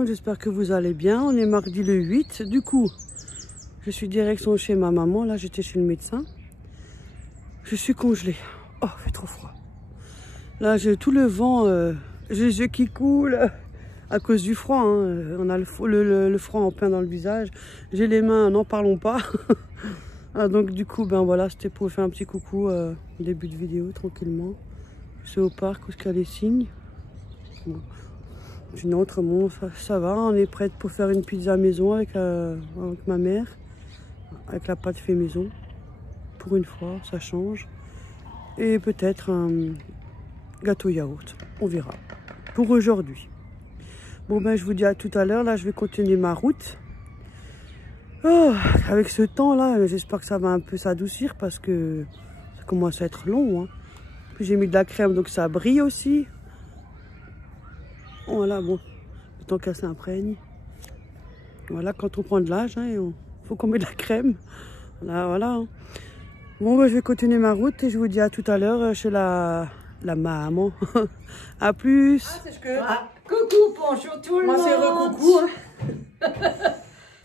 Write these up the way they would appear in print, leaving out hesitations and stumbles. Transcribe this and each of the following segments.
monde, j'espère que vous allez bien. On est mardi le 8. Du coup, je suis direction chez ma maman. Là, j'étais chez le médecin. Je suis congelée. Oh, il fait trop froid. Là, j'ai tout le vent, j'ai les yeux qui coulent à cause du froid. Hein. On a le froid en plein dans le visage. J'ai les mains, n'en parlons pas. Ah, donc du coup, ben voilà, c'était pour faire un petit coucou début de vidéo, tranquillement. Je suis au parc où il y a les signes. Bon. Sinon, autrement, ça va. On est prête pour faire une pizza maison avec ma mère. Avec la pâte fait maison. Pour une fois, ça change. Et peut-être un gâteau yaourt. On verra. Pour aujourd'hui. Bon, ben, je vous dis à tout à l'heure. Là, je vais continuer ma route. Oh, avec ce temps-là, j'espère que ça va un peu s'adoucir parce que ça commence à être long. Hein. Puis j'ai mis de la crème, donc ça brille aussi. Voilà, bon, le temps qu'elle s'imprègne. Voilà, quand on prend de l'âge, il faut qu'on mette de la crème. Voilà, voilà. Hein. Bon, ben, je vais continuer ma route et je vous dis à tout à l'heure chez la maman. À plus. Ah, c'est ce que... Ah, coucou, bonjour tout le monde. Moi, c'est recoucou. Hein.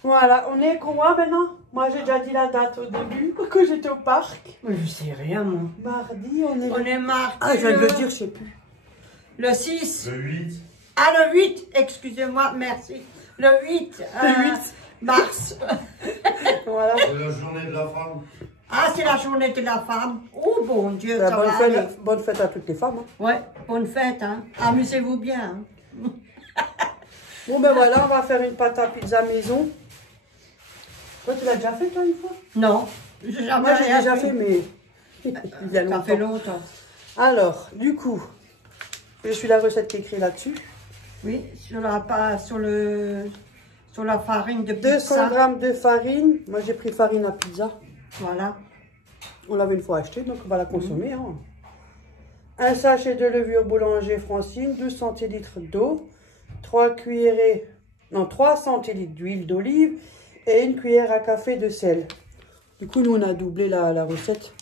Voilà, on est quoi maintenant? Moi, j'ai déjà dit la date au début, que j'étais au parc. Mais je sais rien, moi. Mardi, on est mardi. Ah, je viens de le dire, je sais plus. Le 6. Le 8. Ah, le 8, excusez-moi, merci. Le 8, mars. Voilà. C'est la journée de la femme. Ah, c'est la journée de la femme. Oh, bon Dieu, La ça bonne, va fête, aller. bonne fête à toutes les femmes. Hein. Ouais, bonne fête, hein. Amusez-vous bien. Hein. Bon, ben voilà, on va faire une pâte à pizza maison. Toi, tu l'as déjà fait, toi, une fois? Non, j'ai jamais Moi, j'ai rien déjà fait, mais il y a longtemps. Ça fait longtemps. Alors, du coup, je suis la recette qui est écrite là-dessus. Oui, sur la farine de pizza. 200 g de farine. Moi, j'ai pris farine à pizza. Voilà. On l'avait une fois acheté, donc on va la consommer. Hein. Un sachet de levure boulanger Francine, 12 centilitres d'eau, 3 centilitres d'huile d'olive et une cuillère à café de sel. Du coup, nous, on a doublé la recette.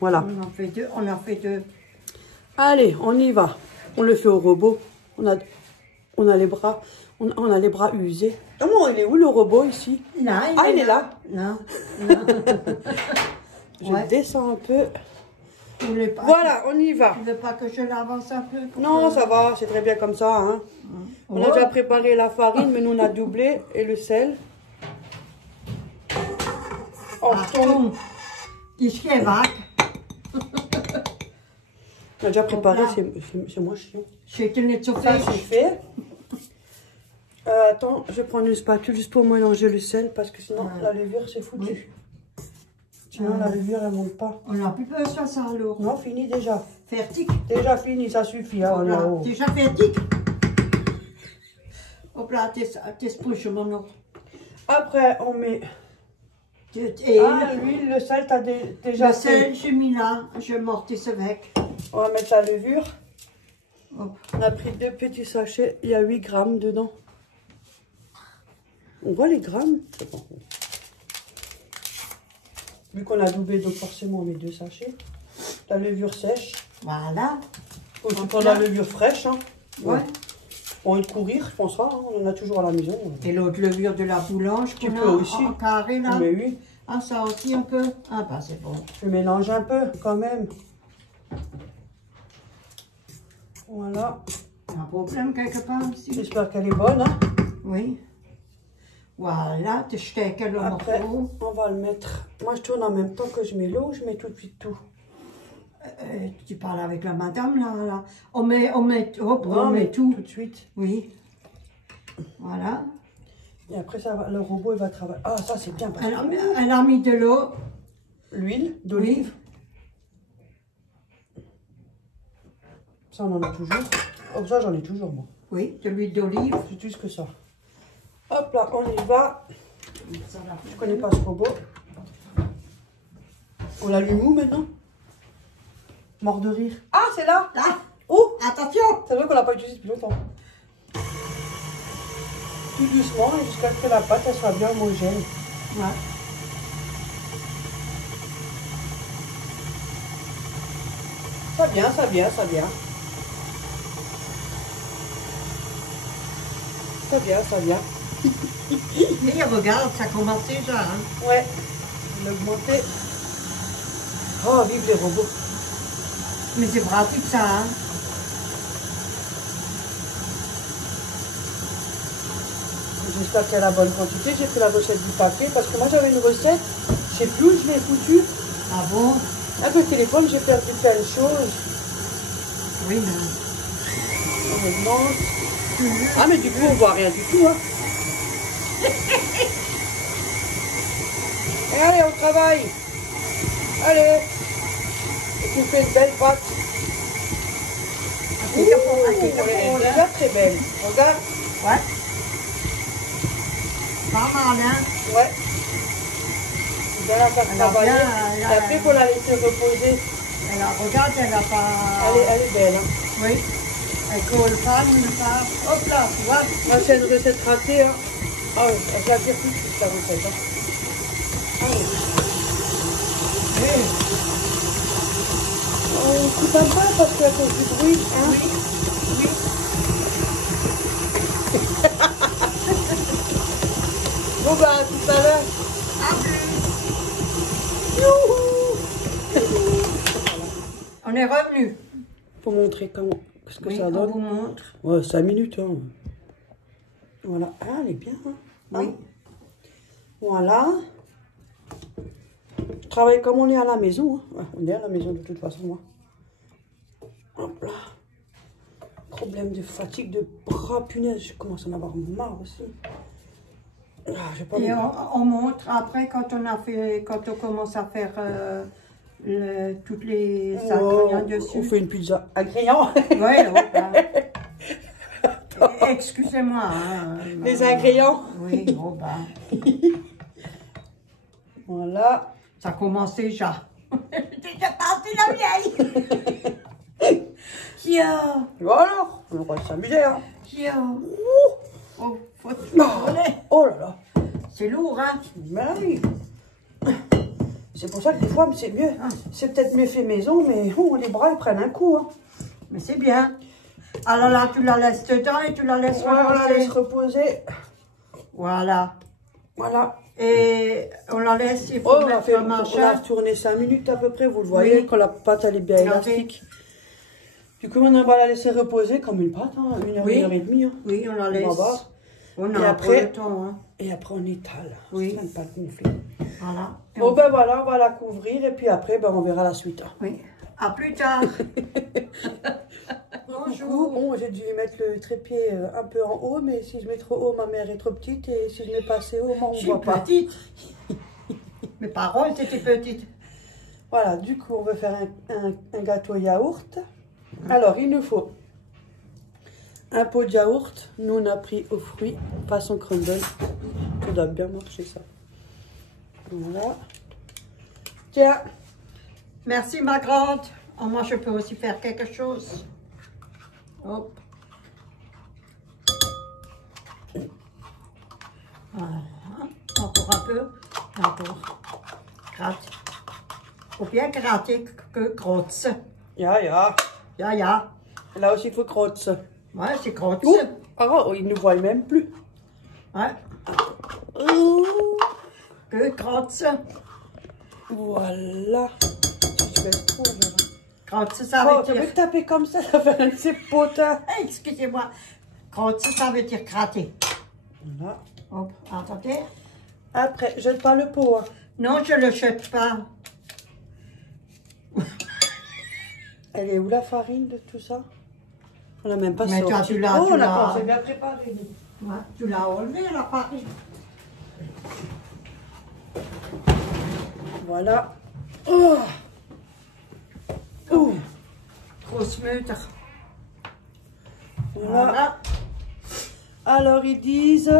Voilà. On en fait deux. On en fait deux. Allez, on y va. On le fait au robot. On a les bras. On a les bras usés. Comment il est où le robot ici? Non, il est là. Non. Je descends un peu. Vous voulez pas Voilà, on y va. Tu veux pas que je l'avance un peu? Non, ça va, c'est très bien comme ça. Hein. On a déjà préparé la farine, mais nous on a doublé et le sel. Oh, Achtung, die Schewak. On a déjà préparé, c'est moi chiant. Zit er niet Ça, zoveel? c'est fait. Attends, je vais prendre une spatule juste pour mélanger le sel parce que sinon la levure c'est foutu. Oui. Sinon la levure elle monte pas. On n'a plus besoin de ça alors. Non, fini déjà. Fertig. Déjà fini, ça suffit. Hein, Voilà, là-haut. déjà fertig. Hop là, het is pushen nog. Après, on met l'huile, le sel, t'as déjà Le fait. sel, j'ai mis là, je mortisse avec. On va mettre la levure. Hop. On a pris 2 petits sachets, il y a 8 grammes dedans. On voit les grammes. Vu qu'on a doublé, donc forcément on met 2 sachets. La levure sèche. Voilà. Faut aussi prendre la levure fraîche. Hein. Ouais. On va courir, je pense pas. Hein. On en a toujours à la maison. Et l'autre levure de la boulange Tu qu'on peux a aussi. en carré là. Mais oui, Ah, ça aussi on peut. Ah bah c'est bon. je mélange un peu quand même. Voilà. Un problème quelque part ici. J'espère qu'elle est bonne. Hein. Oui. Voilà, te steken le Après, morceau. on va le mettre. Moi, je tourne en même temps que je mets l'eau, je mets tout de suite tout. Tu parles avec la madame là. On met tout. Tout de suite. Oui. Voilà. Et après, ça va, le robot, il va travailler. Ah, ça, c'est bien. Parce que Elle a mis de l'eau. l'huile d'olive. Ça, on en a toujours. Oh, ça, j'en ai toujours, moi. Oui, de l'huile d'olive. J'utilise que ça. Hop là, on y va. Je connais pas ce robot. On l'allume où maintenant? Mort de rire. Ah, c'est là. Ah, Oh, attention. c'est vrai qu'on l'a pas utilisé depuis longtemps. Tout doucement, jusqu'à ce que la pâte elle soit bien homogène. Ouais. Ça vient, ça vient, ça vient. Ça vient, ça vient. Et regarde, ça commence déjà. Hein. Ouais, on a augmenté. Oh, vive les robots. Mais c'est pratique ça. Hein. J'espère qu'il y a la bonne quantité. J'ai pris la recette du papier parce que moi j'avais une recette. Je sais plus où je l'ai foutue. Ah bon? Avec le téléphone, j'ai perdu plein de choses. Oui, mais... On me demande. Ah, mais du coup, on voit rien du tout. Hein. Et allez, on travaille. Allez. Et tu fais une belle pâte. Elle est déjà très belle. Regarde. Ouais. Pas mal, hein? Ouais. On va la faire travailler. Et après, il faut la laisser reposer. Elle a, regarde, elle a pas... Elle est belle. Hein. Oui. Elle colle pas, nulle part. Hop là, tu vois? Là, c'est une recette ratée. Hein. Ah oui, elle va dire tout de suite, la recette. Hein. Ah oui. Oui. On coupe un peu parce qu'à cause du bruit. Hein. Oui. Oui. Bon, bah, à tout à l'heure. À plus. On est revenu. Pour montrer comment, ce que Oui, ça on donne. vous montre. Ouais, 5 minutes. Hein. Voilà. Ah, elle est bien. Hein. Oui. Voilà. Je travaille comme on est à la maison. Hein. Ouais, on est à la maison de toute façon. Moi. Hop là. Problème de fatigue, de bras, punaise. Je commence à en avoir marre aussi. Ah, pas Et on montre après quand on a fait, quand on commence à faire toutes les ingrédients dessus. On fait une pizza agréant. Oui, excusez-moi. Hein, les ingrédients. Oui, oh ben. Voilà. Ça commence déjà. Déjà parti la vieille. Tiens. Voilà. On va s'amuser. Hein. Tiens. Oh, faut se Oh là là. C'est lourd, hein? Ben oui. C'est pour ça que des fois, c'est mieux. C'est peut-être mieux fait maison, mais les bras, ils prennent un coup. Hein. Mais c'est bien. Alors là, tu la laisses dedans et tu la laisses reposer. On la laisse reposer. Voilà. Voilà. Et on la laisse, il faut on mettre a le machin. On a tourné 5 minutes à peu près, vous le voyez, Oui. quand la pâte, elle est bien élastique. Du coup, on va la laisser reposer comme une pâte, hein, 1 heure, Oui. 1 heure et demie. Hein. Oui, on la laisse. On a et un après, peu de temps. Hein. Et après, on étale. Oui. Ça ne pas gonfler. Voilà. Et Bon, ben voilà, on va la couvrir et puis après, ben, on verra la suite. Hein. Oui. À plus tard. Bonjour. Bon, j'ai dû mettre le trépied un peu en haut, mais si je mets trop haut, ma mère est trop petite. Et si je mets pas assez haut, moi, on ne voit pas. Petite. Mes parents étaient petites. Voilà, du coup, on va faire un gâteau yaourt. Alors, il nous faut un pot de yaourt. Nous, on a pris aux fruits, façon crumble. Ça doit bien marcher, ça. Voilà. Tiens. Merci, ma grande. Oh, moi, je peux aussi faire quelque chose. Hop. Voilà. Encore un peu. Encore. Gratte. Faut bien gratter que grosse. Ja, ja. Ja, ja. Là aussi, il faut grosse. Ouais, c'est grosse. Oh, ils ne nous voient même plus. Ouais. Que grosse. Voilà. Je vais trop, Grosse, ça veut tu dire... veux taper comme ça fait un petit potin. Excusez-moi. Grosse, ça veut dire gratter. Voilà. Hop, attendez. Après, jette pas le pot. Hein. Non, je le jette pas. Elle est où la farine de tout ça? On n'a même pas Mais sorti. toi, tu l'as, oh, tu on l'as. a bien préparé. Ouais, tu l'as enlevé, la farine. Voilà. Oh. Oh. Grosse meute. Voilà. Alors, ils disent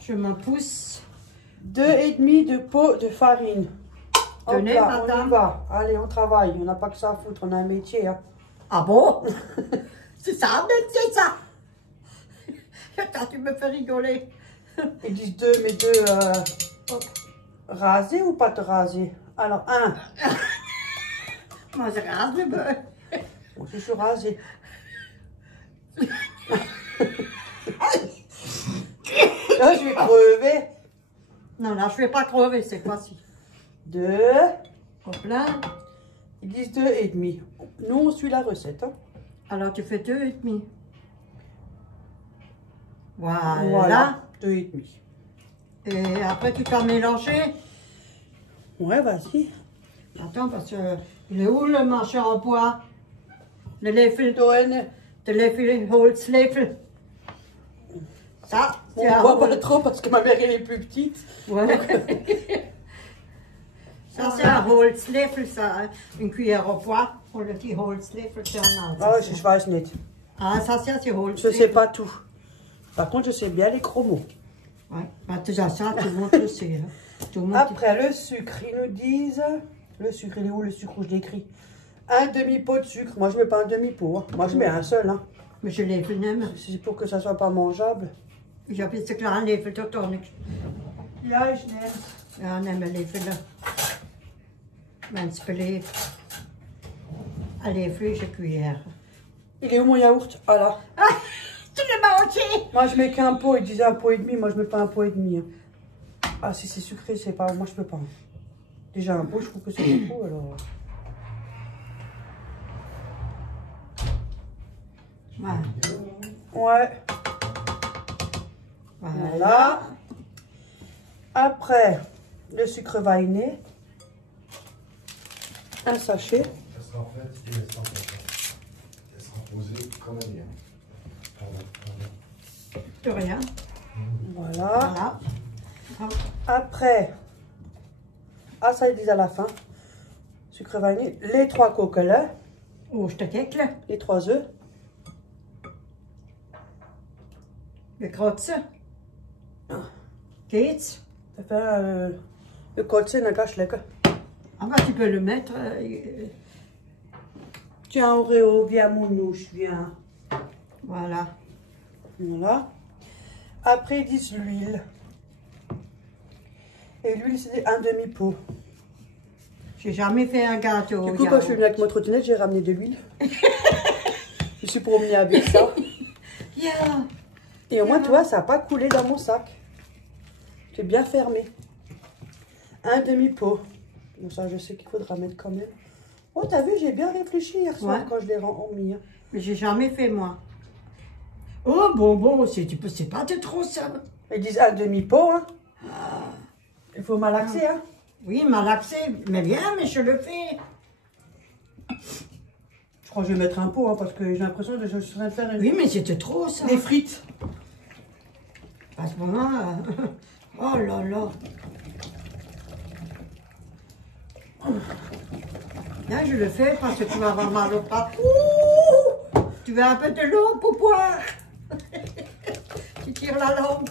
Je me pousse. 2,5 de pot de farine. Tenez, là, madame. on y va. Allez, on travaille. On n'a pas que ça à foutre. On a un métier. Hein. Ah bon? C'est ça, c'est ça. Attends, tu me fais rigoler. Ils disent 2, mais 2 rasés ou pas de rasés? Alors, 1. Moi, je rase le beurre. Moi, je suis rasé. Là, je vais crever. Non, là, je vais pas crever, c'est quoi ci? 2. Hop là. Ils disent 2,5. Nous, on suit la recette. Hein. Alors, tu fais 2,5. Voilà. Voilà. 2,5. Et après, tu t'as mélangé. Ouais, vas-y. Attends, parce que il est où le marché en bois? Le Löffel, Doenne. le Löffel, Holzlöffel. Ça, On ne voit pas trop parce que ma mère elle est plus petite. Ouais. Ça, c'est un Holzlöffel, ça, hein. Une cuillère au poids. On le dit Holzlöffel, c'est en Alsace. Ah, je weiß nicht. Ah, ça, c'est Holzlöffel. Je sais pas tout. Par contre, je sais bien les chromos. Ouais, bah, déjà ça, tout le monde le sait. Hein. Tout le monde Après, le sucre, ils nous disent... Le sucre, il est où le sucre où je l'écris? Un demi-pot de sucre. Moi, je mets pas un demi-pot. Hein. Moi, je mets un seul. Hein. Mais je Löffel nehmen. C'est pour que ça soit pas mangeable. Ich habe jetzt einen kleinen Löffel, da doch nichts. Ja, ich nehme. Ja, nehmen wir Löffel. Wenn es belebt. Un Löffel, une cuillère. Il est où mon yaourt? Ah là. Ah, tu l'as mangé? Moi, je mets qu'un pot. Ils disaient un pot et demi. Moi, je mets pas un pot et demi. Hein. Ah, si c'est sucré, c'est pas... Moi, je peux pas. Hein. Déjà, un pot, je trouve que c'est beaucoup, alors... Voilà. Ouais. Voilà. Après, le sucre vanillé. Un sachet. Parce qu'en fait, il sera posé comme elle est. De rien. Voilà. Voilà. Après, ah ça ils disent à la fin, sucre vanille, les 3 coquelets, Oh, je te kekle. les 3 œufs, Le Krotze. Geht's? ça fait le kotze na gleich lecker. Ah bah tu peux le mettre. Tiens Oreo, viens mon nouche, viens. Voilà. Voilà. Après ils disent l'huile. Et l'huile c'est un demi-pot. J'ai jamais fait un gâteau. Du coup quand je suis venue avec ma trottinette, j'ai ramené de l'huile. Je me suis promenée avec ça. Yeah. Et au moins tu vois, ça n'a pas coulé dans mon sac. C'est bien fermé. Un demi-pot. Bon ça je sais qu'il faudra mettre quand même. Oh t'as vu, j'ai bien réfléchi hier soir quand je l'ai remis. Hein. Mais j'ai jamais fait moi. Oh bon, c'est pas de trop ça. Ils disent un demi-pot. Hein. Il faut malaxer. Hein. Oui, malaxé. Mais bien, mais je le fais. Je crois que je vais mettre un pot hein, parce que j'ai l'impression que je suis en train de faire Oui, mais c'était trop ça. des frites. À ce moment, oh là là. Là, je le fais parce que tu vas avoir mal au bras. Ouh, tu veux un peu de l'eau pour boire. Tu tires la langue.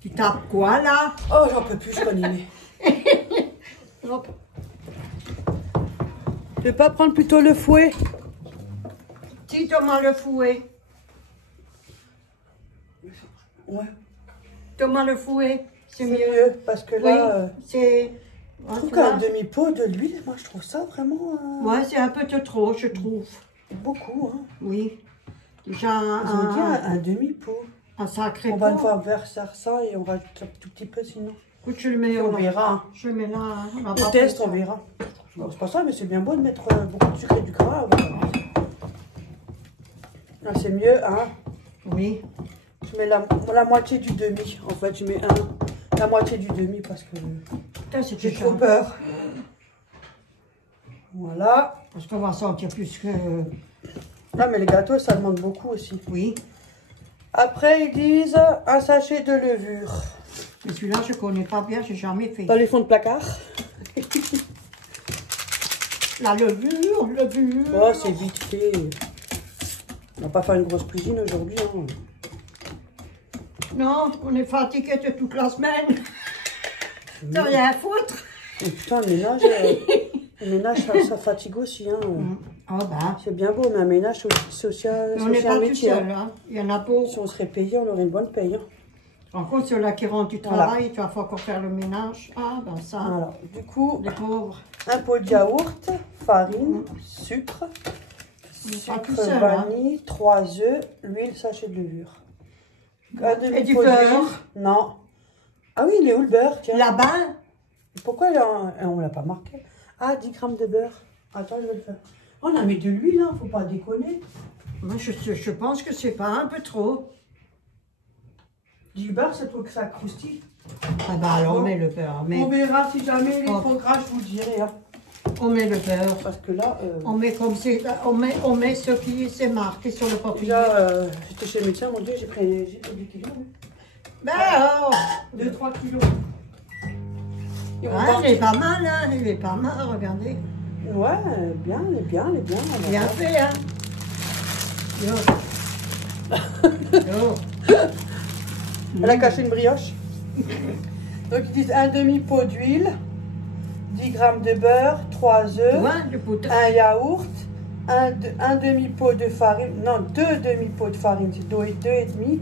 Tu tapes quoi là? Oh j'en peux plus, je connais. Hop. Tu veux pas prendre plutôt le fouet? Si Thomas le fouet. Ouais. Thomas le fouet, c'est C'est mieux. mieux parce que là, Oui, c'est. je trouve qu'un demi-pot de l'huile, moi je trouve ça vraiment Ouais, c'est un peu de trop, je trouve. beaucoup. Hein. Oui. Déjà Ils ont dit un demi-pot. un sacré On va pot. une fois verser ça et on rajoute un tout petit peu sinon. Écoute, je le mets On verra. Hein. Je le mets là. Hein. On va On pas teste, faire on ça. verra. Bon, c'est pas ça, mais c'est bien beau de mettre beaucoup de sucre et du gras. Là, c'est mieux, hein. Oui. Je mets la moitié du demi. En fait, je mets la moitié du demi parce que Putain, c'est j'ai trop peur. Voilà. Parce qu'on va sentir plus que. Ah, mais les gâteaux, ça demande beaucoup aussi. Oui. Après, ils disent un sachet de levure. Mais celui-là, je connais pas bien, j'ai jamais fait. Dans les fonds de placard. La levure. Oh, c'est vite fait. On va pas faire une grosse cuisine aujourd'hui. Hein. Non, on est fatigué de toute la semaine. T'as rien à foutre. Oh, putain, le ménage ça fatigue aussi. Hein. Oh bah. C'est bien beau, mais un ménage social, On n'est c'est pas un tout métier. seul, hein. Il y en a beaucoup. Si on serait payé, on aurait une bonne paye. Hein. En contre, ceux-là qui rentrent du Voilà. travail, tu vas encore faire le ménage. Ah, ben ça, Voilà. Du coup, les pauvres. un pot de yaourt, farine, sucre, Sucre, vanille, 3 œufs, l'huile, sachet de levure. Et du beurre? Non. Ah oui, il est où le beurre? Tiens. Là-bas? Pourquoi on l'a pas marqué? Ah, 10 grammes de beurre. Attends, je vais le faire. On a mis de l'huile, hein, faut pas déconner. Moi, je pense que c'est pas un peu trop. Du beurre, c'est pour que ça croustille. Ah bah alors on met le beurre. On verra si jamais il est trop gras, je vous le dirai. Hein. On met le beurre. Parce que là... On met comme c'est... On met ce qui s'est marqué sur le papier. Déjà, j'étais chez le médecin, mon Dieu, j'ai pris 10 kilos. Ben alors 2-3 kilos. Il est pas mal, hein. Il est pas mal, regardez. Ouais, bien, il est bien, il est bien. Bien fait, hein. Yo. Elle a caché une brioche. Donc ils disent un demi-pot d'huile, 10 grammes de beurre, 3 œufs, un yaourt, un demi-pot de farine, non, 2 demi-pots de farine, c'est 2,5,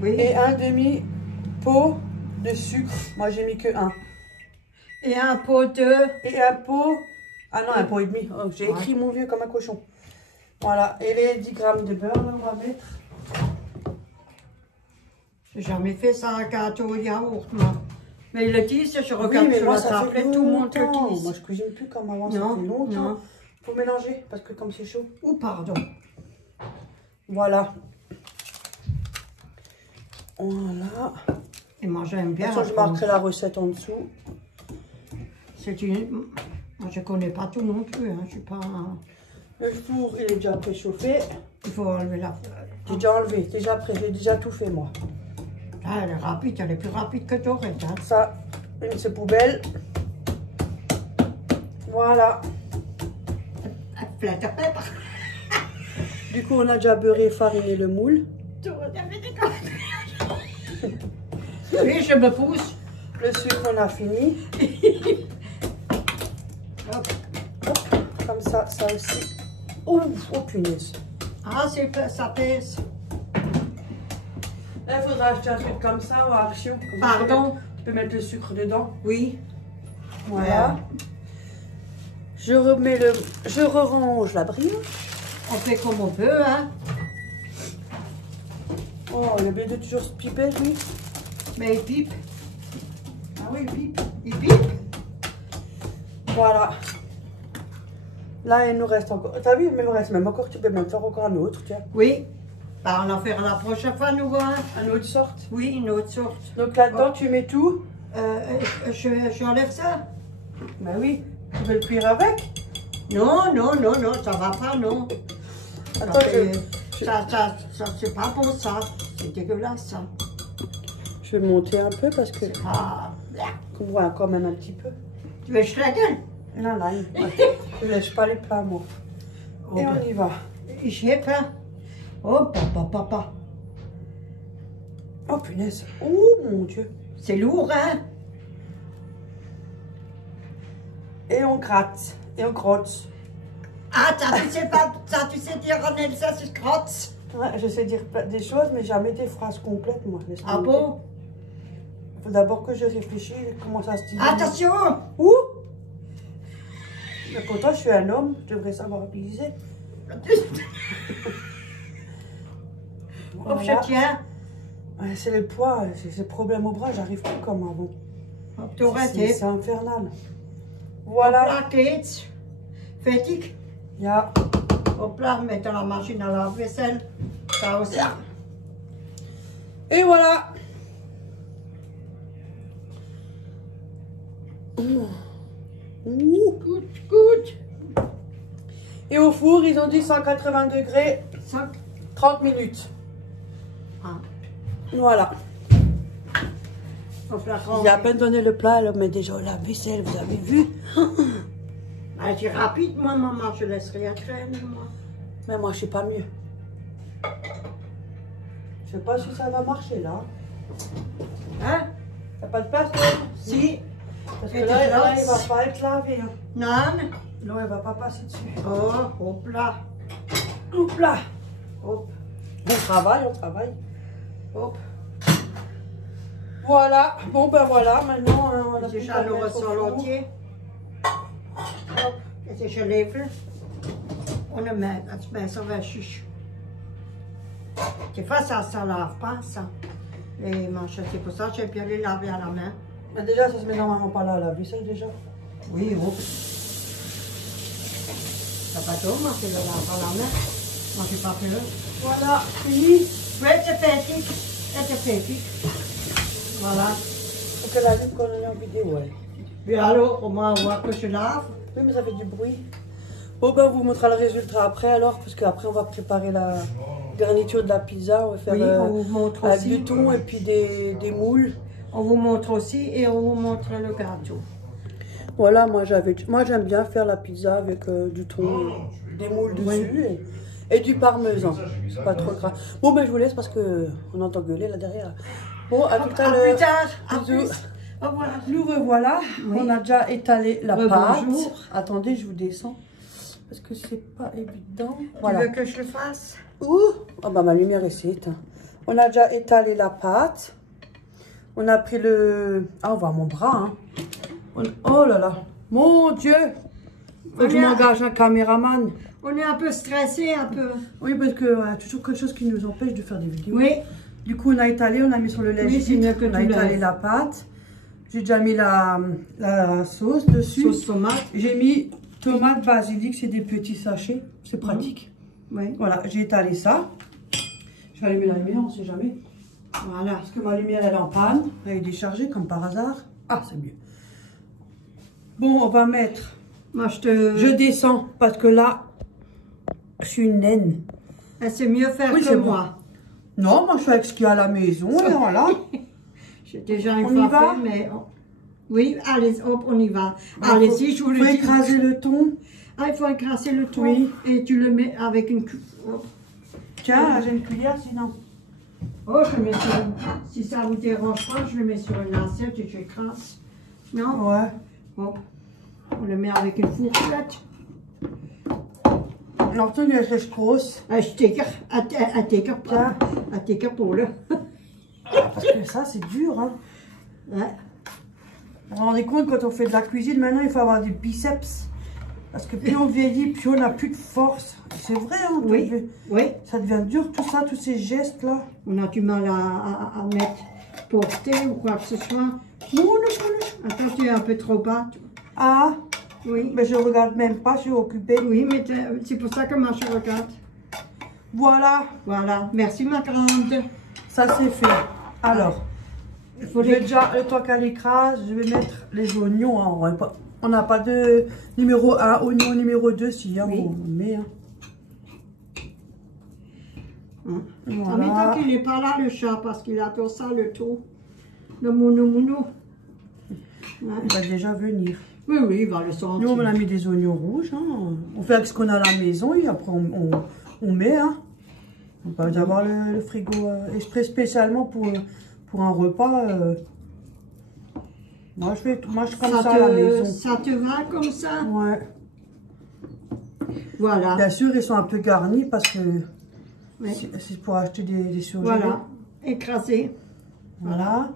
Oui. Et un demi-pot de sucre. Moi j'ai mis que 1. Et un pot de... Et un pot, ah non, un pot et demi. Oh, j'ai écrit mon vieux comme un cochon. Voilà, et les 10 grammes de beurre, là, on va mettre. J'ai jamais fait ça, un gâteau au yaourt, moi. Mais ils le disent, je regarde sur la tablette, tout le monde le dit. Moi, je cuisine plus comme avant, ça Non, fait longtemps. non. Faut mélanger, parce que comme c'est chaud. Oh, pardon. Voilà. Voilà. Et moi, j'aime bien. De toute façon, je marquerai la recette en dessous. C'est une... Moi, je connais pas tout non plus, hein. Je suis pas... Le four, il est déjà préchauffé. Il faut enlever la... J'ai déjà enlevé, déjà prêt, j'ai déjà tout fait, moi. Ah, elle est rapide, elle est plus rapide que Dorette, hein. Ça, c'est poubelle. Voilà. Du coup, on a déjà beurré, fariné le moule. Oui, je me pousse. Le sucre, on a fini. Hop. Hop, comme ça, ça aussi. Oh, oh punaise. Ah, ça pèse. Là, il faudra acheter un truc comme ça ou à Action. Pardon? Tu peux mettre le sucre dedans. Oui. Voilà. Je remets le... Je re-range la brioche. On fait comme on peut, hein. Oh, il a bien de toujours se piper, lui. Mais il pipe. Ah oui, il pipe. Il pipe. Voilà. Là, il nous reste encore... T'as vu, il nous reste même encore. Tu peux même faire encore un autre, tiens. Oui. Bah, on en fera la prochaine fois, nous, hein. Une autre sorte. Oui, une autre sorte. Donc là-dedans, tu mets tout. J'enlève ça? Ben oui. Tu veux le cuire avec? Non, non, non, non, ça va pas, non. Attends, ça c'est pas bon, ça. C'est dégueulasse, ça. je vais monter un peu parce que... Ah, On voit quand même un petit peu. tu veux que je la gueule? Non, non, je lèche pas les plats, moi. Oh, Et ben, on y va. je sais pas. Oh, papa. Oh, punaise. Oh, mon Dieu. C'est lourd, hein? Et on gratte. Et on crotte. Ah, ça, tu sais pas, ça, tu sais dire, ça, c'est crotte. Ouais, je sais dire des choses, mais jamais des phrases complètes, moi. Ah bon? Il faut d'abord que je réfléchisse comment ça se dit. Attention! Où? Mais pourtant, je suis un homme, je devrais savoir utiliser. Hop, je tiens. Ouais, c'est le poids, c'est le problème au bras, j'arrive plus comme avant. Hop, tu arrêtes. C'est infernal. Voilà. Hop là, geht's. Fertig. Ja. Hop là, mets dans la machine à la vaisselle. Ça aussi. Et voilà. Gut. Et au four, ils ont dit 180 degrés, 30 minutes. Ah. Voilà. Hop là, J'ai à peine donné le plat, elle met déjà la vaisselle, vous avez vu? Ah, c'est rapide, moi, maman, je laisse rien traîner, moi. Mais moi, je sais pas mieux. Je sais pas si ça va marcher, là. Hein? T'as pas de passe, là? Si. Parce que Et là, tu il va pas être lavé. Hein. Non. Non, elle va pas passer dessus. Oh, hop là. Hop là. Hop. On travaille, on travaille. Hop. Voilà. Bon, ben voilà. Maintenant, on a Déjà, le ressort entier. Hop. Et c'est je lève. on le met, ça va chiche. Des fois, ça ne lave pas, ça. Les manchettes, c'est pour ça que j'ai bien les laver à la main. Mais déjà, ça se met normalement pas là à la vaisselle déjà. Oui, oh. Ça va pas moi, je le lave à la main. Moi, j'ai pas peur. Voilà, fini. Oui, c'est fait. C'est fait. Voilà. Faut qu'elle allume quand on est en vidéo, ouais. Et alors, au moins, on voit que je lave. Oui, mais ça fait du bruit. Bon, ben, on vous montrera le résultat après alors, parce qu'après, on va préparer la garniture de la pizza. On va faire Oui, on vous montre avec aussi. du thon et puis des moules. On vous montre aussi et on vous montre le gâteau. Voilà, moi j'aime bien faire la pizza avec du thon, des moules dessus et du parmesan. C'est pas trop grave. Bon, ben je vous laisse parce que on entend gueuler là derrière. Bon, à tout à l'heure. Plus tard. À Bisous. plus. Au revoir. Nous revoilà. Oui. On a déjà étalé la pâte. Rebonjour. Attendez, je vous descends parce que c'est pas évident. Tu Voilà. veux que je le fasse? Ouh, oh bah ma lumière est éteinte. On a déjà étalé la pâte. On a pris le... Ah, on voit mon bras, hein. Oh là là. Mon Dieu. Faut que je m'engage un caméraman. On est un peu stressé, un peu. Oui, parce qu'il y a toujours quelque chose qui nous empêche de faire des vidéos. Oui. Du coup, on a étalé, on a mis sur le lait. Oui, c'est mieux que on a tu étalé lèves. la pâte. J'ai déjà mis la sauce dessus. Sauce tomate. J'ai mis tomate, basilic, c'est des petits sachets. C'est pratique. Oui. Voilà, j'ai étalé ça. Je vais allumer la lumière, on ne sait jamais. Voilà. Parce que ma lumière elle est en panne, elle est déchargée comme par hasard. Ah, c'est mieux. Bon, on va mettre. Moi, Je descends parce que là, je suis une naine. C'est mieux faire Oui, que c'est moi. Non, moi je suis avec ce qu'il y a à la maison et voilà. J'ai déjà une On y fois va fait, mais... Oui, allez, hop, on y va. Bah, Allez-y, je vous le faut dis. écraser le thon. Ah, il faut écraser le thon. Oui. Et tu le mets avec une... Hop. Tiens, là j'ai une cuillère sinon. Oh, je le mets sur une... Si ça vous dérange pas, je le mets sur une assiette et j'écrase. Non? Ouais. Hop. On le met avec une fourchette. Alors, tu es très grosse. Un sticker. Un sticker. Un sticker pour le... Parce que ça, c'est dur, hein. Ouais. Vous vous rendez compte, quand on fait de la cuisine, maintenant, il faut avoir des biceps. Parce que plus on vieillit, plus on n'a plus de force. C'est vrai, hein. Oui. Oui. Ça devient dur, tout ça, tous ces gestes-là. On a du mal à mettre porter ou quoi que ce soit. Attends, tu es un peu trop bas. Ah, Oui. mais je regarde même pas, je suis occupée. Oui, mais c'est pour ça que moi je regarde. Voilà, Voilà. Merci ma grande. ça c'est fait. Alors, Il faut je vais déjà, le temps qu'elle écrase, je vais mettre les oignons. Hein. On n'a pas de numéro 1, oignon numéro 2, si hein, Oui. on met. Hein. Voilà. En même temps qu'il n'est pas là, le chat, parce qu'il adore ça, le tout. Le mounou. Ouais. Il va déjà venir. Oui, oui, il va le sentir. Nous, on a mis des oignons rouges. Hein. On fait avec ce qu'on a à la maison et après on met. Hein. On peut avoir le frigo exprès spécialement pour un repas. Moi, je fais comme ça à la maison. Ça te va comme ça? Ouais. Voilà. Bien sûr, ils sont un peu garnis parce que Oui. c'est pour acheter des surgelés. Voilà. Écrasé. Voilà.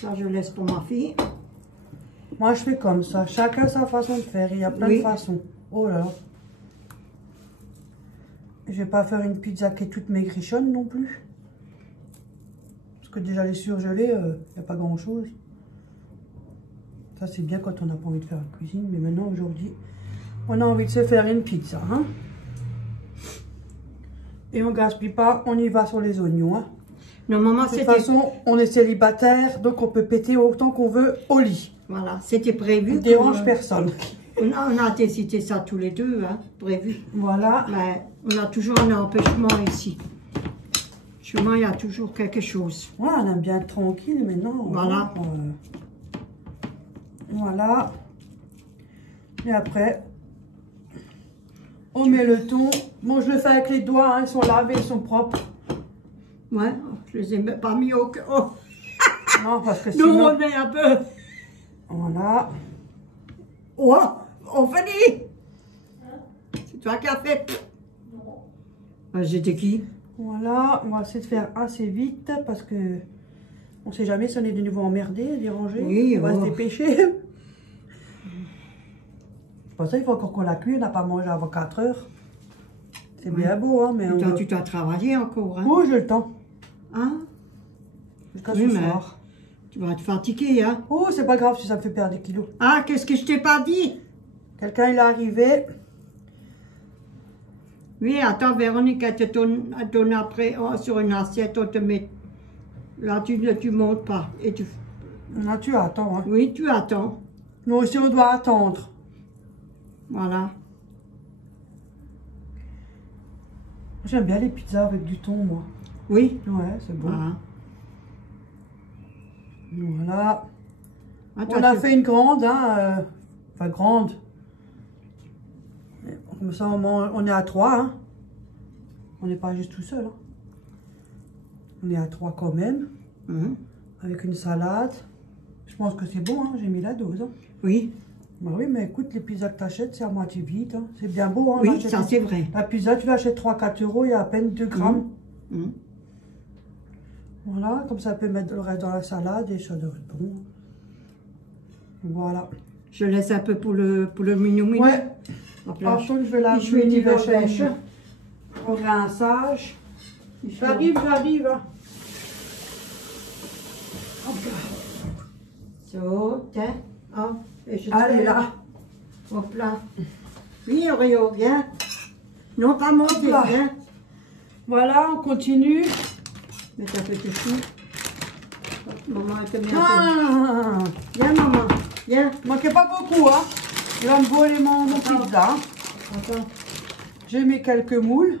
Ça, je laisse pour ma fille. Moi, je fais comme ça. Chacun sa façon de faire. Il y a plein de façons. Oh là là. Je vais pas faire une pizza qui est toute maigrichonne non plus. Parce que déjà, les surgelés, il n'y a pas grand-chose. Ça, c'est bien quand on n'a pas envie de faire la cuisine. Mais maintenant, aujourd'hui, on a envie de se faire une pizza. Hein? Et on gaspille pas. On y va sur les oignons. Hein? Normalement, De toute c'était... façon, on est célibataire. Donc, on peut péter autant qu'on veut au lit. Voilà, c'était prévu. Ça ne dérange personne. On a décidé ça tous les deux, hein, prévu. Voilà. Mais on a toujours un empêchement ici. Chez moi, il y a toujours quelque chose. Ouais, on aime bien être tranquille maintenant. Voilà. Voilà. Et après, on met le thon. Bon, je le fais avec les doigts, hein, ils sont lavés, ils sont propres. Ouais, je les ai même pas mis au... Oh. Non, parce que Nous, sinon... on met un peu... Voilà. Oh, on finit. C'est toi qui as fait. J'étais qui? Voilà, on va essayer de faire assez vite parce que on sait jamais si on est de nouveau emmerdé, dérangé. Oui, on va se dépêcher. pas ça, il faut encore qu'on la cuise, on n'a pas mangé avant 4 heures. C'est bien beau, hein, mais... Toi, tu dois travailler encore, hein? Oh, j'ai le temps. Hein? Jusqu'à Oui, ce mais soir. tu vas te fatiguer, hein? Oh, c'est pas grave si ça me fait perdre des kilos. Ah, qu'est-ce que je t'ai pas dit? Quelqu'un, il est arrivé. Oui, attends, Véronique, elle te donne après sur une assiette, on te met... Là, tu montes pas. Et tu... Là, tu attends, hein. Oui, tu attends. Nous aussi, on doit attendre. Voilà. J'aime bien les pizzas avec du thon, moi. Oui. Ouais, c'est bon. Voilà. Voilà. Attends, On a fait une grande, hein. Enfin, grande. Comme ça, on est à 3, hein. On n'est pas juste tout seul, hein. On est à 3 quand même. Avec une salade. Je pense que c'est bon, hein. J'ai mis la dose, hein. Oui. Bah oui, mais écoute, les pizzas que tu achètes, c'est à moitié vide, hein. C'est bien beau, hein. Oui, ça c'est vrai. La pizza, tu l'achètes 3-4 euros, il y a à peine 2 grammes. Voilà, comme ça, on peut mettre le reste dans la salade et ça devrait être bon. Voilà. Je laisse un peu pour le minu-minu. Ouais. Hop là, Par contre, je vais la je vais dire pêche au rinçage. J'arrive. Hein. Hop là. So, tiens. Hop. Et je Allez, te- là. Hop là. Oui, Oreo, viens. Non, pas monter, là. viens. Voilà, on continue. Mets un peu de chou. Maman, elle te met un peu. Ah, Viens, maman. Viens. manquez pas beaucoup, hein. Il va me voler mon pizza. Attends. J'ai mis quelques moules.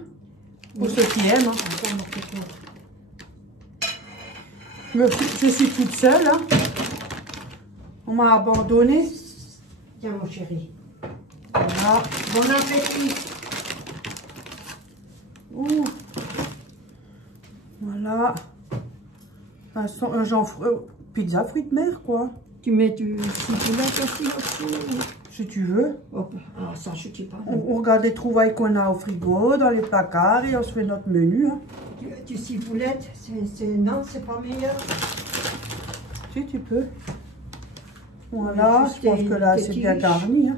Pour ceux qui aiment. Hein. Attends, mon petit Je suis toute seule. Hein. On m'a abandonnée. Tiens, mon chéri. Voilà. Bon appétit. Ouh. Voilà. Un genre pizza fruits de mer, quoi. Tu mets du ciboulette aussi. Si tu veux. Hop. Ah, ça, je ne dis pas. On regarde les trouvailles qu'on a au frigo, dans les placards, et on se fait notre menu. Hein. Du ciboulette, non, c'est pas meilleur. Si tu peux. Voilà, juste je pense que là des c'est bien tiges. garni. Hein.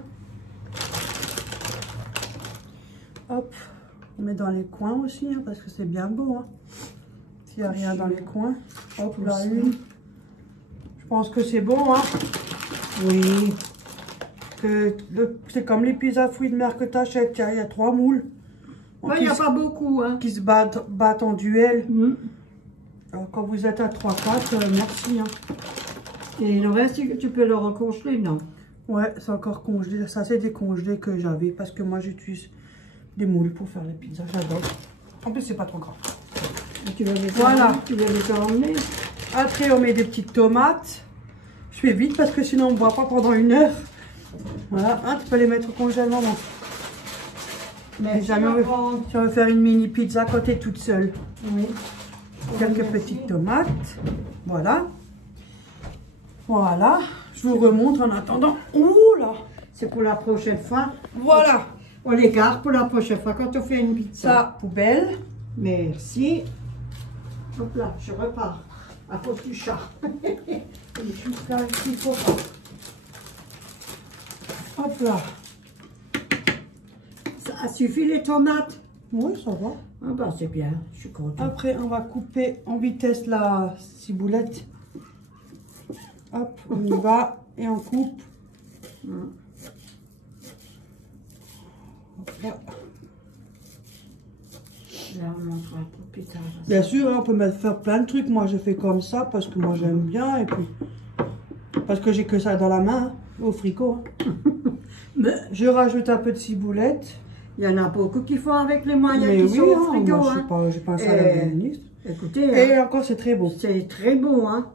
Hop, on met dans les coins aussi, hein, parce que c'est bien beau. Hein. S'il n'y a rien dans les coins. Hop, là une. Je pense que c'est bon. Hein. Oui. C'est comme les pizzas fruits de mer que tu achètes. Il y a 3 moules. Il n'y a pas beaucoup. Hein. Qui se battent en duel. Alors, quand vous êtes à 3-4, merci. Hein. Et le reste, tu peux le recongeler, non? Ouais, c'est encore congelé. Ça, c'est des congelés que j'avais parce que moi, j'utilise des moules pour faire les pizzas. J'adore. En plus, c'est pas trop grave. Et tu vas les Voilà. Tu vas les emmener. Après, on met des petites tomates. Je fais vite parce que sinon, on ne boit pas pendant 1 heure. Voilà. Hein, tu peux les mettre au congèlement. Mais jamais si on veut faire une mini pizza quand tu es toute seule. Oui. Quelques petites tomates. Voilà. Voilà. Je vous remonte en attendant. Ouh là. C'est pour la prochaine fois. Voilà. On les garde pour la prochaine fois quand on fait une pizza. Ça, poubelle. Merci. Hop là, je repars. À cause du chat. Juste là, il faut pas. Hop là. Ça suffit les tomates? Oui, ça va. Ah bah c'est bien, je suis contente. Après, on va couper en vitesse la ciboulette. Hop, on y va et on coupe. Hop là. Là, on montrera pour plus tard. Bien sûr, hein, on peut faire plein de trucs. Moi, je fais comme ça parce que moi, j'aime bien. Et puis, parce que j'ai que ça dans la main, hein, au frigo. Hein. Mais Je rajoute un peu de ciboulette. il y en a beaucoup qui font avec les moyens Mais qui oui, sont au hein, frigo. moi, Hein. j'ai pas un salade ministre. Écoutez, Et hein, encore, c'est très beau. c'est très beau. Hein.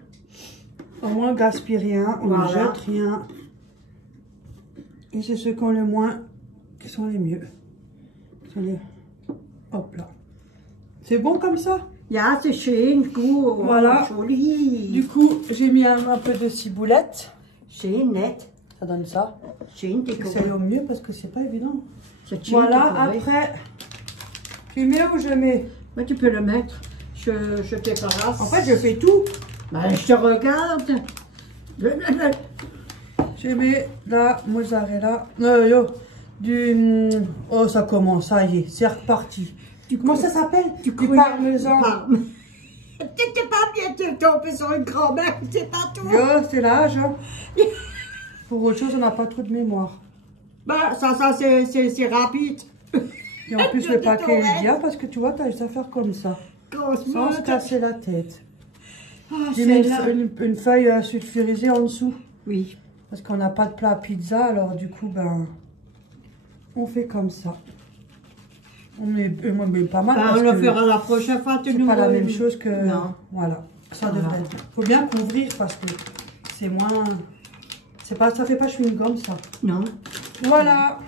Au moins, on gaspille rien, on ne Voilà. jette rien. Et c'est ceux qui ont le moins qui sont les mieux. Hop là. C'est bon comme ça? Ja, c'est schön, gut. Voilà. Joli. Du coup, j'ai mis un peu de ciboulette. Schön nett. Ça donne ça. Schön C'est décoré. au mieux parce que c'est pas évident. C'est schön Voilà, décoré. après, tu mets où je mets? Mais tu peux le mettre. Je t'efface. En fait, je fais tout. Ben, je te regarde. J'ai mis la mozzarella. Oh, ça commence, ça y est, c'est reparti. Comment ça s'appelle? Du parmesan. T'étais pas bien, t'es tombé sur une grand-mère, c'est pas tout. C'est l'âge. Hein. Pour autre chose, on n'a pas trop de mémoire. Bah, ça c'est rapide. Et en plus, le paquet est bien parce que tu vois, tu as juste à faire comme ça. Sans se casser la tête. J'ai mis une feuille à sulfuriser en dessous. Oui. Parce qu'on n'a pas de plat à pizza, alors du coup, ben, on fait comme ça. On met pas mal. Ben, on le fera la prochaine fois. C'est pas la même chose que... Non. Voilà, ça devrait être. Faut bien couvrir parce que c'est moins... Ça fait pas chewing-gum, ça. Non. Voilà.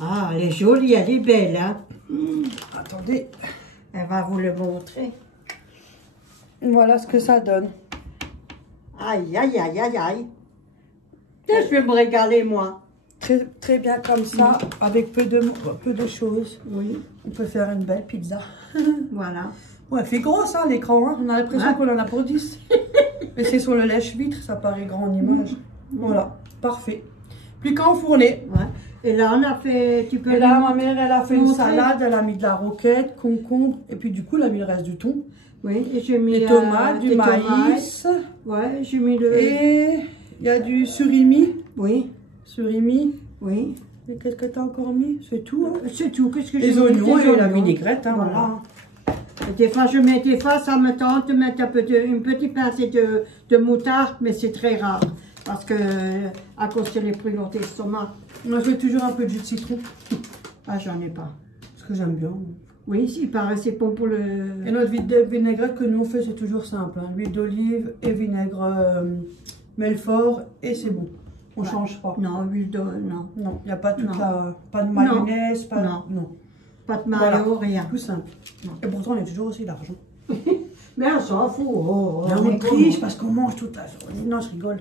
Ah, elle est jolie, elle est belle, hein. Attendez. Elle va vous le montrer. Voilà ce que ça donne. Aïe, aïe, aïe, aïe, aïe. Je vais me régaler, moi. Très, très bien comme ça, avec peu de choses. Oui. On peut faire une belle pizza. Voilà. Ouais, elle fait gros, ça, l'écran. Hein. On a l'impression qu'on en a pour 10. Mais c'est sur le lèche-vitre, ça paraît grand en image. Voilà, parfait. Plus qu'à enfourner. Ouais. Et là, on a fait... Tu peux et là, ma mère, elle a fait une montrer. salade, elle a mis de la roquette, concombre, et puis du coup, elle a mis le reste du thon. Oui, et j'ai mis... Des tomates, du maïs. Ouais, j'ai mis le... Et il y a du surimi. Oui. Surimi. Oui. Et qu'est-ce que tu as encore mis? C'est tout, hein? C'est tout. Qu'est-ce que j'ai mis? Les oignons et la vinaigrette, hein, voilà. Et des fois, ça me tente de mettre une petite pincée de moutarde, mais c'est très rare. Parce que, à cause de les brûlures d'estomac. Moi, je fais toujours un peu de jus de citron. Ah, j'en ai pas. Parce que j'aime bien. Oui, il paraît c'est bon pour le... Et notre vinaigrette que nous on fait, c'est toujours simple. Hein. Huile d'olive et vinaigre Melfort, et c'est bon. On change pas. Non, huile d'olive, non. Non, il n'y a pas toute pas de mayonnaise, pas non. Non. Pas de mayo, rien. Tout simple. Non. Et pourtant, on est toujours aussi d'argent. Mais on s'en fout. On triche parce qu'on mange toute la journée. Non, je rigole.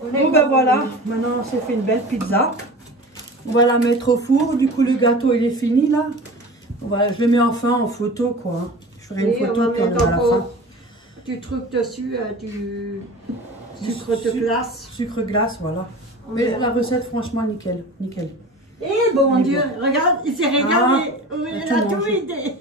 Bon, ben voilà. Maintenant, on s'est fait une belle pizza. On va la mettre au four. Du coup, le gâteau, il est fini, là. Voilà, je le mets enfin en photo, quoi. Je ferai une photo, puis on le met à la fin. Du truc dessus, du sucre de glace. Sucre glace, voilà. Mais la recette, franchement, nickel. Nickel. Eh bon Dieu, regarde, il s'est régalé. Il a tout idée.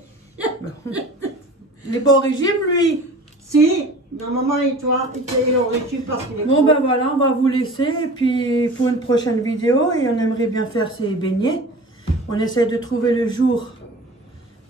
Il n'est pas au régime, lui. Si, normalement, et toi, il est au régime parce qu'il est... Bon, ben voilà, on va vous laisser. Et puis, pour une prochaine vidéo, et on aimerait bien faire ces beignets. On essaie de trouver le jour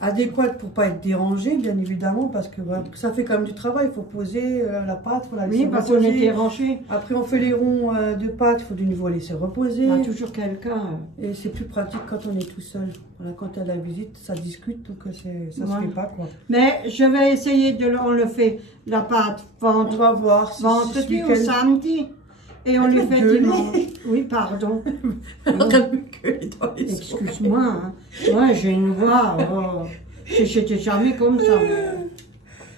adéquat pour pas être dérangé, bien évidemment, parce que voilà, ça fait quand même du travail. Il faut poser la pâte, faut la laisser parce qu'on est dérangé. Après, on fait les ronds de pâte, il faut de nouveau laisser reposer. Il y a toujours quelqu'un. Et c'est plus pratique quand on est tout seul. Voilà, quand il y a la visite, ça discute, donc ça se fait pas, quoi. Mais je vais essayer on le fait, la pâte, On va voir si vendredi ou samedi. Et on lui fait dimanche. Oui, pardon. Excuse-moi. Hein. Ouais, j'ai une voix. Oh. J'étais jamais comme ça.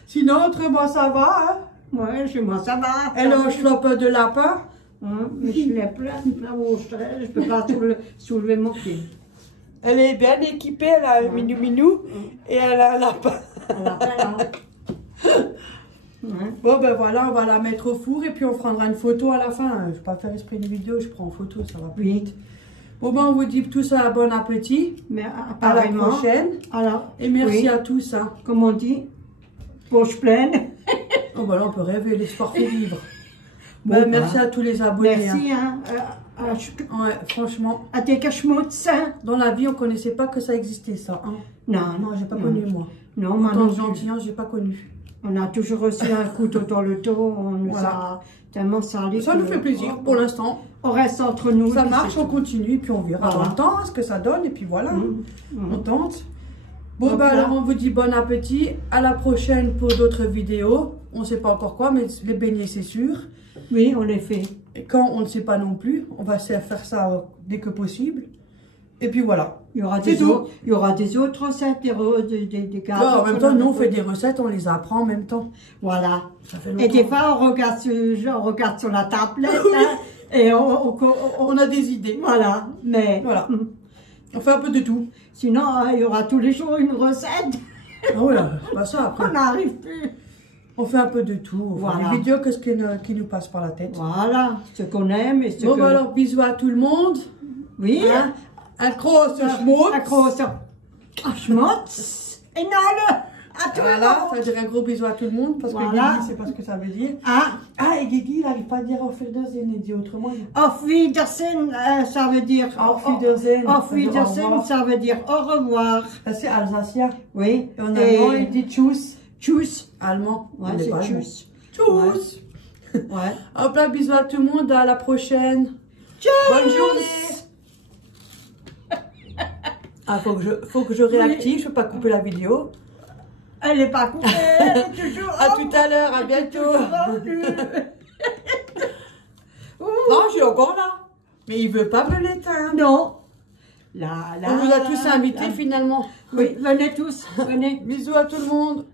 Sinon, autrement, ça va. Hein? Ouais, chez moi, ça va. Elle a un chlope de lapin. Mais je l'ai plein, je peux pas soulever mon pied. Elle est bien équipée, elle a un minou-minou et elle a un lapin. Un lapin, là. Bon, ben voilà, on va la mettre au four et puis on prendra une photo à la fin. Je ne vais pas faire esprit de vidéo, je prends en photo, ça va plus vite. Bon, ben on vous dit tout ça, bon appétit. Mais à la prochaine. Alors, et merci à tous. Hein. Comme on dit, poche pleine. Oh, ben là, on peut rêver, l'espoir fait vivre. Bon, ben, merci à tous les abonnés. Merci, hein. Ouais, franchement. À tes cachemouts, hein. Dans la vie, on ne connaissait pas que ça existait, ça. Hein. Non, j'ai pas connu, moi. Non, maintenant. Tant de gentillance, j'ai pas connu. On a toujours reçu un couteau dans le dos, on nous a tellement salé. Ça nous fait plaisir pour l'instant. On reste entre nous. Ça marche, on continue, et puis on verra dans le temps ce que ça donne, et puis voilà, on tente. Bon, donc, ben alors on vous dit bon appétit, à la prochaine pour d'autres vidéos. On ne sait pas encore quoi, mais les beignets c'est sûr. Oui, on les fait. Et quand on ne sait pas non plus, on va essayer de faire ça dès que possible. Et puis voilà. Il y aura des autres recettes, des gâteaux. En même temps, nous on fait des recettes, on les apprend en même temps. Voilà. Et des fois, on regarde sur la tablette hein, et on a des idées. Voilà. Mais voilà. On fait un peu de tout. Sinon, il y aura tous les jours une recette. Ah voilà, c'est pas ça après. On n'arrive plus. On fait un peu de tout. On fait Voilà. des vidéos, qu'est-ce qui nous passe par la tête. Voilà, ce qu'on aime et ce Bon, que... bah alors, bisous à tout le monde. Oui. Hein? Un gros schmutz. Un gros schmutz. Énorme. À tout le Voilà, monde. ça veut dire un gros bisou à tout le monde, parce Voilà. que Guigui, c'est pas ce que ça veut dire. Ah, Ah, et Guigui, il n'arrive pas à dire Auf Wiedersehen, il dit autrement. Auf Wiedersehen, ça veut dire... Auf Wiedersehen. Auf Wiedersehen, ça veut dire au revoir. Ça, c'est alsacien. Oui. Et en allemand, il dit Tschüss. Tchuss. Allemand. Ouais, On est c'est pas allemand. tchuss. Tschüss. Ouais. Hop là, bisous à tout le monde, à la prochaine. Tchuss. Bonne journée. Ah, faut que je réactive, je peux pas couper la vidéo. Elle n'est pas coupée, elle est toujours... À tout à l'heure, à bientôt. Ouh. Non, je suis encore là. Mais il veut pas me l'éteindre. Non. On vous a tous invités finalement. Oui, venez tous, venez. Bisous à tout le monde.